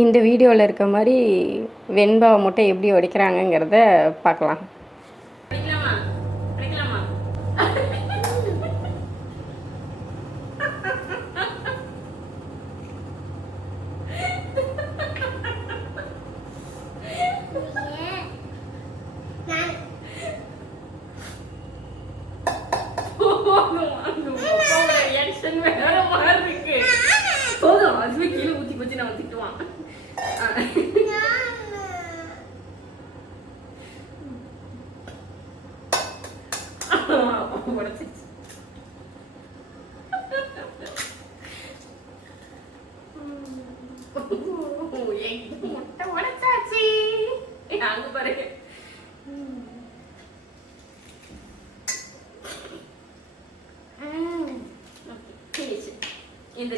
இந்த வீடியோவில் இருக்க மாதிரி வெண்பா முட்டை எப்படி உடைக்கிறாங்கங்கிறத பார்க்கலாம். போதும், அதுவே கீழே ஊத்தி போச்சு, நான் திட்டுவான். உடைச்சிருச்சு. முட்டை உடைச்சாச்சு. அங்க பாருங்க. இந்த